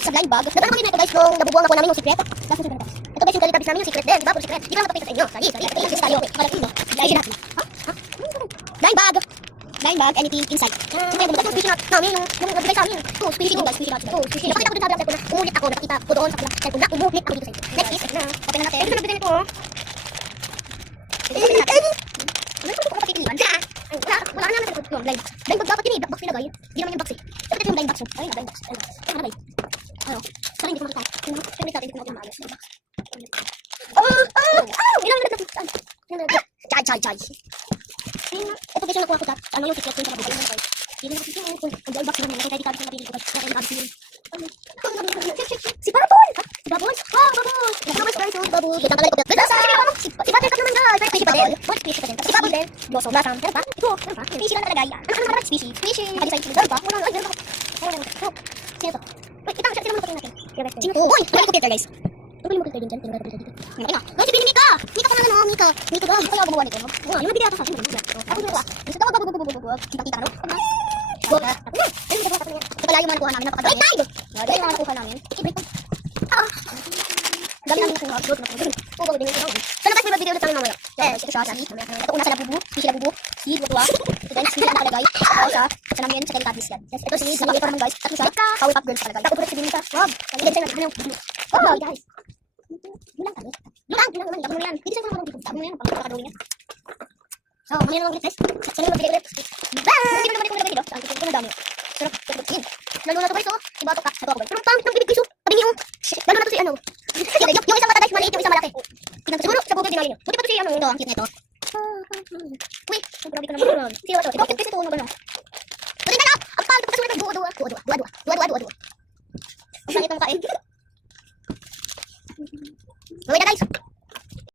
guys, sa blind bag. Nagano kami na ito guys nung nabubuang ako namin yung secret. Ito guys yung Teletubbies namin yung secret din. Diba? Puro secret. Hindi ko lang mapapita sa inyo. Sorry. Ito tayo. Kalat mo. Blind bag. Blind bag. Blind bag, anything inside. Kaya guys, yung fishing out namin, yung nabigay sa amin. Oh, fishing out guys, fishing out. Oh, fishing out. Napakita ko din sa vlog na umulit ako. Nakita ko doon sa cellphone na umulit ako dito sa inyo. Next is, open na natin. Ito na nagbigay nito. Open na natin. Ano ko kapatilian? Wala na naman sa blind box. Blind box dapat yun eh, black box nilagay. Hindi naman yung box eh. Ito yung blind box. Ayun na, blind box. Ayun na. Ano? Sana hindi ko makita. Tingnan natin kung ano yung box. Ilang minute na saan? Chay. Ito guys yung nakuha ko sa ano yung secret ko sa mabibigay guys. Hindi na kasi yung blind box naman. Kaya dito napili ko guys. Kaya nababis yun. Si Babon! Si Babon! Wow, Babon! Nakamay sa si Babon. Wait, ang tagal ko. Si Babon naman guys. Fishy pa din. Fishy pa din. Si Babon din. Blossom. Lasam. Meron pa? Ito. Meron pa? Fishy lang talaga yan. Ano naman fishy? Fishy. Nakadesign sila. Meron pa? Wala. Ay, meron pa. Sino to? Wait, kita. Sino naman natin? Sino to? Uy! Wala ko filter guys. Ano yung filter din dyan? Wala ko filter dito. Ayun. No, si Mika! Mika pa naman Mika. Mika ba? Ito yung gumawa nito. Oo, yung nabili ata sa akin. Ako gumawa. Gusto ko bababababababab. Kita no? Ito pala yung mga nakuha namin. Napakadami. Wait, time! Ito yung mga nakuha namin. Dami namin nakuha. So na guys, may magbigay ulit namin mamaya. Ito siya, ito una sa labubu. Si labubu. Si Dua. Then si Lila nakalagay. Ito namin sa Teletubbies yan. Ito si Lila ito naman guys. Tatlo siya. Powerpuff Girls nakalagay. Tapos si Dinita. Wow. Then siya naman. Oh guys. Bilang kami. Bilang naman. Dapat mo yan. Hindi siya naman dito. Dapat mo yan. Pangkakadawin yan. So, mamaya naman ulit guys. Sana yung magbigay ulit. Bye! Hindi naman ulit dito. Ang kikita na dami. Sarap. Lalo na ito guys. Iba ito ka. Ito ako guys. Pero pang bibig guys. Sabi niyo. Lalo na ito si ano. Yung isang mata guys. Maliit yung isang malaki. Siguro sa Google dinali niyo. Buti pa ito si ano. Ito. Ang cute na ito. Wait. Grabe ka naman. Sino ito? Ito. Ito. Ano ba na? Buti na lang. Ang pangit ko kasi dua. Ang pangit ang kain.